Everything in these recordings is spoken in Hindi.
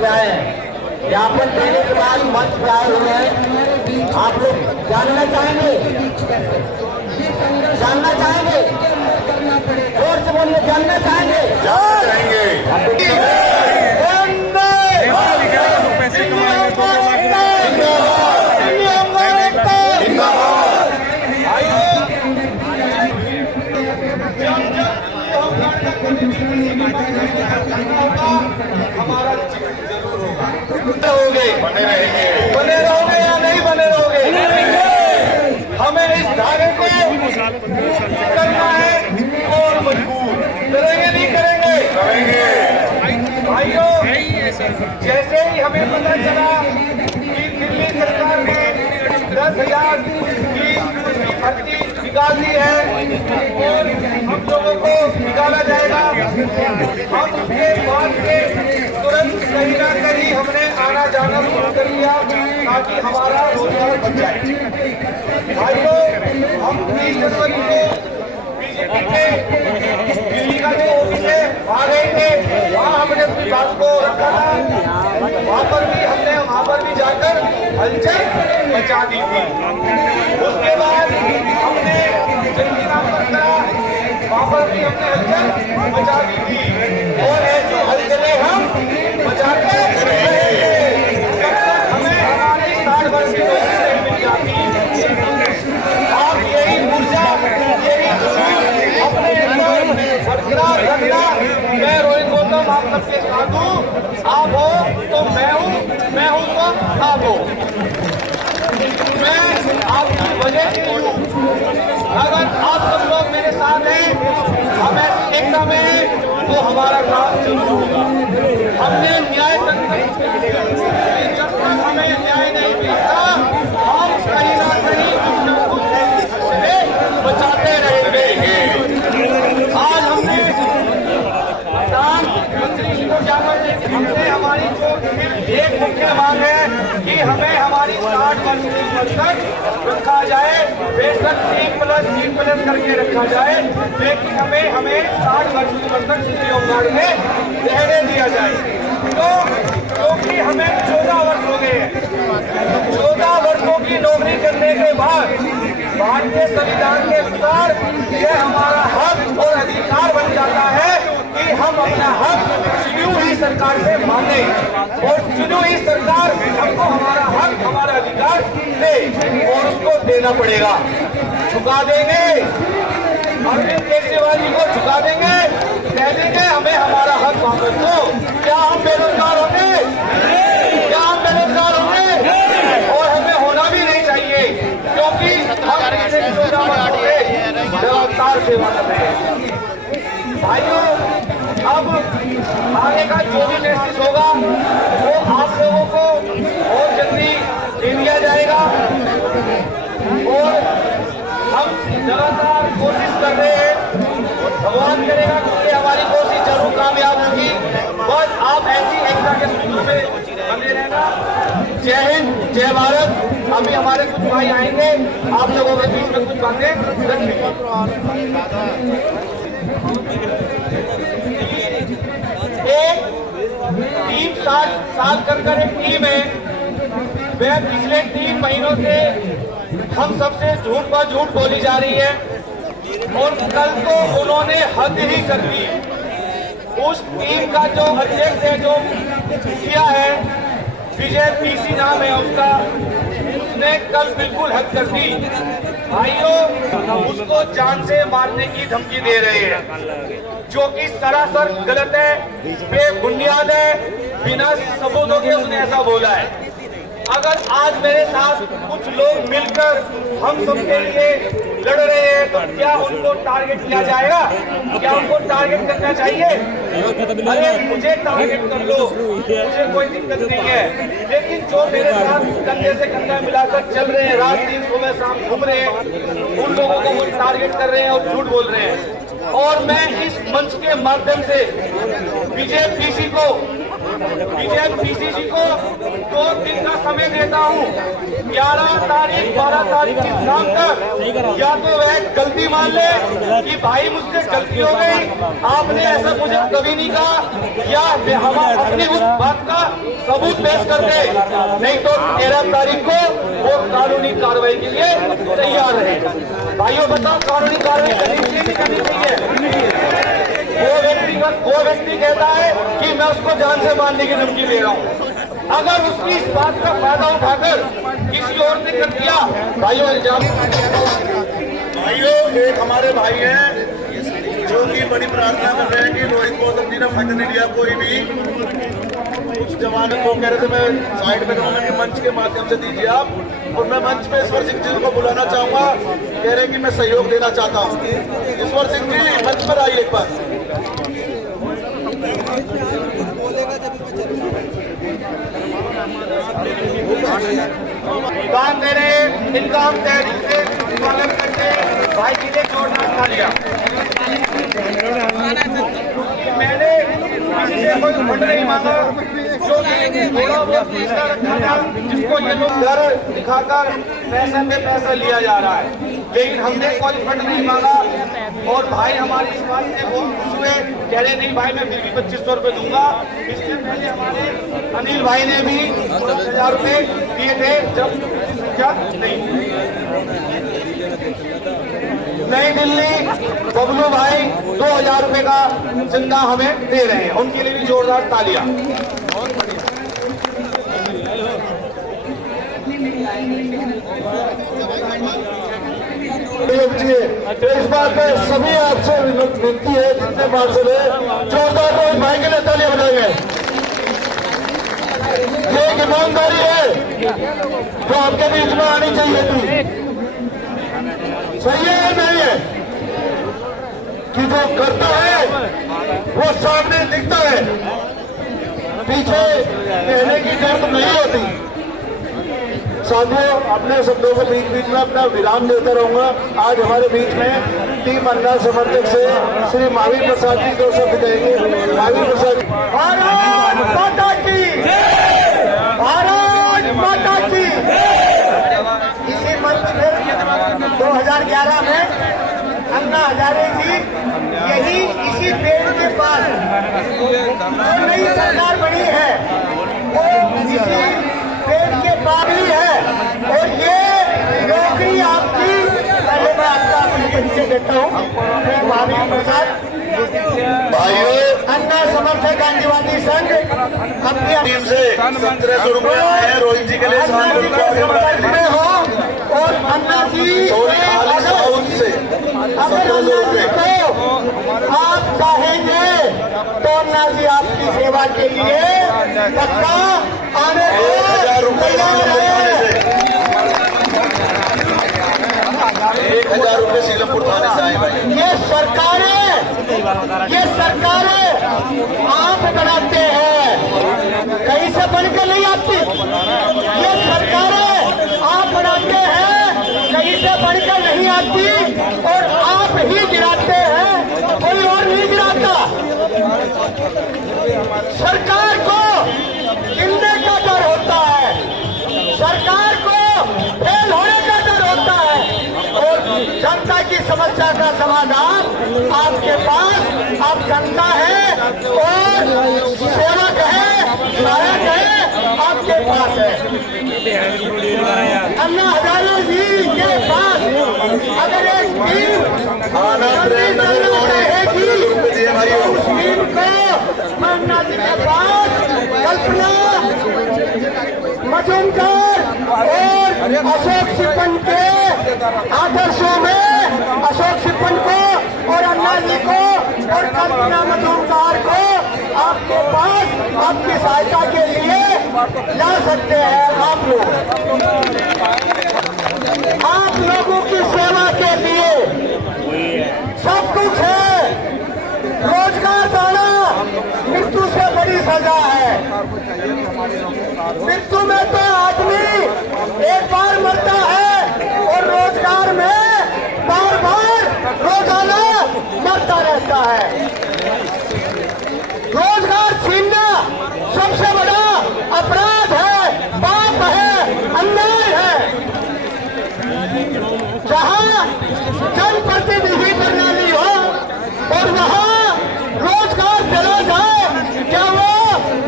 पे आए हैं। ज्ञापन देने के बाद मंच पे आए हुए हैं। आप लोग जानना चाहेंगे, जानना चाहेंगे, जोर से बोलिए, जानना चाहेंगे, हमारा जरूर होगा। बने रहोगे या नहीं बने रहोगे? हमें इस धारे को करना है और मजबूत करेंगे, नहीं करेंगे? भाइयों, जैसे ही हमें पता चला कि दिल्ली सरकार ने 10,000 की भर्ती निकाल दी है और हम लोगों को निकाला जाएगा, हम उसके बाद से तुरंत कहीं ना कहीं हमने आना जाना शुरू कर दिया ताकि हमारा रोजगार बच जाए। भाइयों, हम 30 जनवरी को बीजेपी के दिल्ली का जो ऑफिस है वहाँ गए थे, वहाँ हमने अपनी बात को रखा था, वहाँ पर भी जाकर हलचल मचा दी थी। उसके बाद हमने जंगी नाम पर करा, वहाँ पर भी हमने हलचल मचा दी थी और ऐसी हलचलें हम मचाते रहेंगे जब तक हमें हमारी 60 वर्ष की नौकरी नहीं मिल जाती। आप यही ऊर्जा, यही जुनून अपने अंदर बरकरार रखना। मैं रोहित गौतम आप सबके साथ हूँ, आप हो तो मैं हूँ तो आप हो। मैं आपकी वजह से हूँ। अगर आप सब लोग मेरे साथ हैं, हम ऐसी एकता में हैं, तो हमारा काम जरूर होगा। हमने न्याय संकट जब तक हमें न्याय नहीं मिलता, हम कहीं ना कहीं कुछ न कुछ से बचाते रहेंगे। आज हमने प्रधानमंत्री जी को जाकर हमने हमारी जो एक मुख्य मांग है कि हमें हमारी 60 वर्ष की तक रखा जाए, बेशक 3+3+ करके रखा जाए, लेकिन हमें 60 वर्ष की तक सिटी होमगार्ड में रहने दिया जाए। तो क्योंकि हमें 14 वर्ष हो गए हैं, 14 वर्षों की नौकरी करने के बाद भारतीय संविधान के अनुसार यह हमारा हक और अधिकार बन जाता है कि हम अपना हक चुनी हुई सरकार से मांगे और चुनी हुई सरकार हमको हमारा हक, हमारा अधिकार दे और उसको देना पड़ेगा। झुका देंगे, अरविंद केजरीवाल जी को झुका देंगे, कह देंगे हमें हमारा हक वापस दो। क्या हम बेरोजगार होंगे? क्या हम बेरोजगार होंगे? और हमें होना भी नहीं चाहिए, क्योंकि हम लगातार सेवा कर रहे हैं। भाइयों, अब आगे का जो भी मैसेज होगा वो आप लोगों को और जल्दी दे दिया जाएगा और हम लगातार कोशिश कर रहे हैं। भगवान करेगा क्योंकि हमारी कोशिश जरूर कामयाब होगी। बस आप ऐसी एकता के सूत्र में बने रहना। जय हिंद, जय भारत। अभी हमारे कुछ भाई आएंगे, आप लोगों के बीच में कुछ बातें रखेंगे। एक टीम 60 साल कर एक टीम है, वह पिछले 3 महीनों से हम सबसे झूठ पर झूठ बोली जा रही है और कल तो उन्होंने हद ही कर दी। उस टीम का जो अध्यक्ष है, जो किया है, विजय पीसी नाम है उसका, उसने कल बिल्कुल हद कर दी। भाइयों, उसको जान से मारने की धमकी दे रहे हैं, जो कि सरासर गलत है, बेबुनियाद है, बिना सबूतों के उसने ऐसा बोला है। अगर आज मेरे साथ कुछ लोग मिलकर हम सबके लिए लड़ रहे हैं तो क्या उनको टारगेट किया जाएगा? क्या उनको टारगेट करना चाहिए? अरे मुझे टारगेट कर लो, मुझे कोई दिक्कत नहीं है, लेकिन जो मेरे साथ कंधे से कंधा मिलाकर चल रहे हैं, रात दिन सुबह शाम घूम रहे हैं, उन लोगों को वो टारगेट कर रहे हैं और झूठ बोल रहे हैं। और मैं इस मंच के माध्यम से विजय पीसी जी को 2 दिन का समय देता हूँ। 11 तारीख 12 तारीख की शाम तक या तो वह गलती मान ले कि भाई मुझसे गलती हो गई, आपने ऐसा मुझे कभी नहीं कहा, या हम अपनी उस बात का सबूत पेश कर दे, नहीं तो 13 तारीख को वो कानूनी कार्रवाई के लिए तैयार रहे। भाइयों बताओ, कानूनी कार्रवाई करनी चाहिए कि करनी चाहिए? वो व्यक्ति कहता है कि मैं उसको जान से मारने की धमकी दे रहा हूँ। अगर उसकी इस बात का फायदा उठाकर किसी और ने कर दिया, भाइयों इल्जाम। भाइयों, एक हमारे भाई हैं जो कि बड़ी प्रार्थना कर रहे हैं कि रोहित गौतम जी ने फट नहीं लिया कोई भी। कुछ जवान को कह रहे थे मैं साइड में रहूंगा कि मंच के माध्यम से दीजिए आप, और मैं मंच पे ईश्वर सिंह जी को बुलाना चाहूंगा। कह रहे हैं कि मैं सहयोग देना चाहता हूँ। ईश्वर सिंह जी मंच पर आइए एक बार। काम दे रहे इनकाम तहरीक से स्वागत करते भाई जी ने जोरदार तालियां। मैंने किसी से कोई फंड नहीं मांगा, जो थोड़ा बहुत पैसा रखा था, जिसको ये लोग डर दिखाकर पैसे पे पैसा लिया जा रहा है, लेकिन हमने कोई फंड नहीं मांगा। और भाई हमारे इस बात से बहुत खुश हुए, कह रहे नहीं भाई मैं फिर भी 2500 रुपये दूंगा। इससे पहले हमारे अनिल भाई ने भी 10,000 रुपये दिए थे, जब क्या नई दिल्ली बबलू भाई 2000 रुपये का चंदा हमें दे रहे हैं, उनके लिए भी जोरदार तालियां। तो इस बात पे सभी आपसे विनती है, जितने पार्षद है जोरदार रोहित भाई के लिए तालियां बजाएंगे। ये एक ईमानदारी है जो आपके बीच में आनी चाहिए थी। सही है या नहीं है कि जो करता है वो सामने दिखता है, पीछे कहने की जरूरत नहीं होती। साथियों, अपने शब्दों को बीच बीच में अपना विराम देता रहूंगा। आज हमारे बीच में टीम अन्ना समर्थक से श्री महावीर प्रसाद जी 2 शब्द कहेंगे। महावीर प्रसाद। भारत माता की, भारत माता की। इसी मंच पर 2011 में अन्ना हजारे जी यही इसी पेड़ के पास जो नई सरकार बनी है वो इसी पेड़ के पास ही है। और ये नौकरी आपकी, पहले मैं आपका अपने परिचय देता हूँ। मैं महावीर प्रसाद, अन्ना समर्थक गांधीवादी संघ अपनी टीम से 1700 रुपए आए हैं रोहित जी के लिए। अन्ना जी के समर्थक में हो और अन्ना जी अगर अन्ना जी को आप चाहेंगे तो अन्ना जी आपकी सेवा के लिए पक्का आने को तैयार है। 1000 रुपए सीलमपुर थाने से आए भाई। ये सरकारें आप बनाते हैं, कहीं से बनकर नहीं आती। ये सरकारें आप बनाते हैं, कहीं से बनकर नहीं आती, और आप ही गिराते हैं, कोई और नहीं गिराता। सरकार को गिरने का डर होता है, सरकार को फेल होने का डर होता है, और जनता की समस्या का समाधान आपके पास, आप जनता है और सेवक है, सहायक है, आपके पास है। अन्ना हजारे जी के पास अगर एक टीम रहेगी तो उस टीम को अन्ना जी के पास कल्पना मजूमदार और अशोक सिप्पन के आदर्शों में अशोक सिप्पन को और अन्ना जी को और कल्पना मजूमदार को आपके पास आपकी सहायता के लिए ला सकते हैं। आप लोगों की सेवा के लिए सब कुछ है। रोजगार जाना मृत्यु से बड़ी सजा है। मृत्यु में तो आदमी एक बार मरता है और रोजगार में बार बार रोजाना मरता रहता है। रोजगार छीनना सबसे बड़ा अपराध है, पाप है, अन्याय है। जहां जनप्रतिनिधि प्रणाली हो और वहां रोजगार चला जाए, क्या वो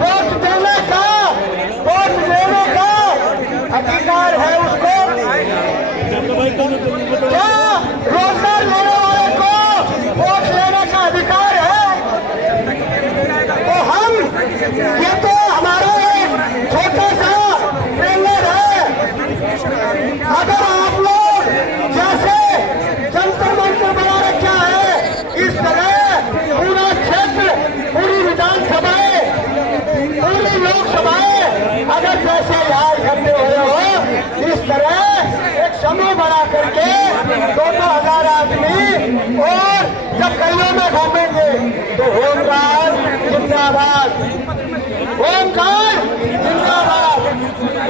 वोट देने का अधिकार है उसको, क्या रोजगार लेने वाले को वोट लेने का अधिकार है? तो हम, ये तो हमारा एक छोटा सा ट्रेलर है। अगर आप लोग जैसे जंतर मंतर बना रखा है, इस तरह पूरा क्षेत्र, पूरी विधानसभाएं, पूरी लोकसभाएं अगर जैसे यहाँ इकट्ठे हुए हो, इस तरह एक समूह बना करके 2,000 आदमी और जब गलियों में घूमेंगे तो होमगार्ड जिंदाबाद, होमगार्ड जिंदाबाद,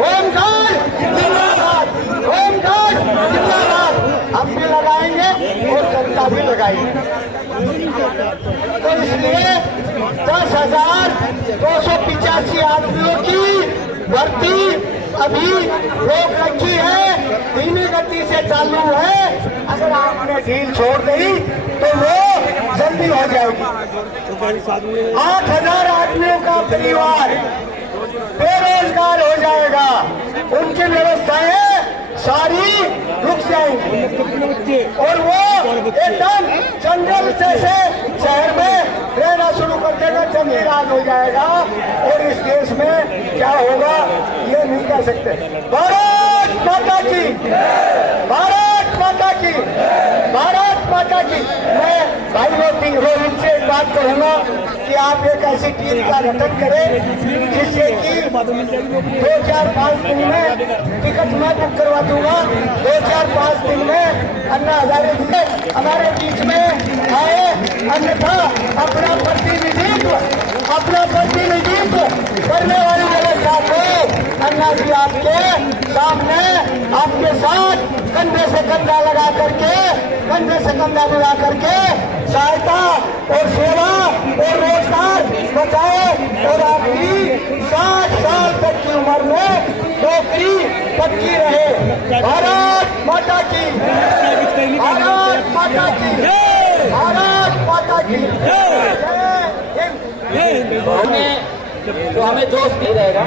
होमगार्ड जिंदाबाद, होमगार्ड जिंदाबाद, हम भी लगाएंगे और जनता भी लगाएंगे। तो इसलिए 10,285 आदमियों की भर्ती अभी रोक रखी है, धीमी गति से चालू है। अगर आपने ढील छोड़ दी तो वो जल्दी हो जाएगी। 8,000 आदमियों का परिवार बेरोजगार हो जाएगा, उनकी व्यवस्थाएं सारी रुक जाएंगी और वो एकदम जंगल जैसे शहर में रहना शुरू कर देगा, जंगली राज हो जाएगा। और इस देश में क्या होगा ये नहीं कह सकते। भारत माता की, भारत माता की, भारत माता की। मैं भाई रोहित से एक बात कहूंगा कि आप एक ऐसी टीम का गठन करें जिससे कि 2-4-5 दिन में टिकट मैं बुक करवा दूंगा। 2-4-5 दिन में अन्ना हजारे जी हमारे बीच में आए, अन्यथा अपना प्रतिनिधित्व करने वाली व्यवस्था को अन्ना जी आपके सामने, आपके साथ कंधे से कंधा लगा करके, कंधे से कंधा मिला करके सहायता और सेवा और रोजगार बचाए और आपकी 60 साल तक की उम्र में नौकरी पक्की रहे। भारत माता की, भारत माता की, भारत माता की। तो हमें जोश नहीं रहेगा।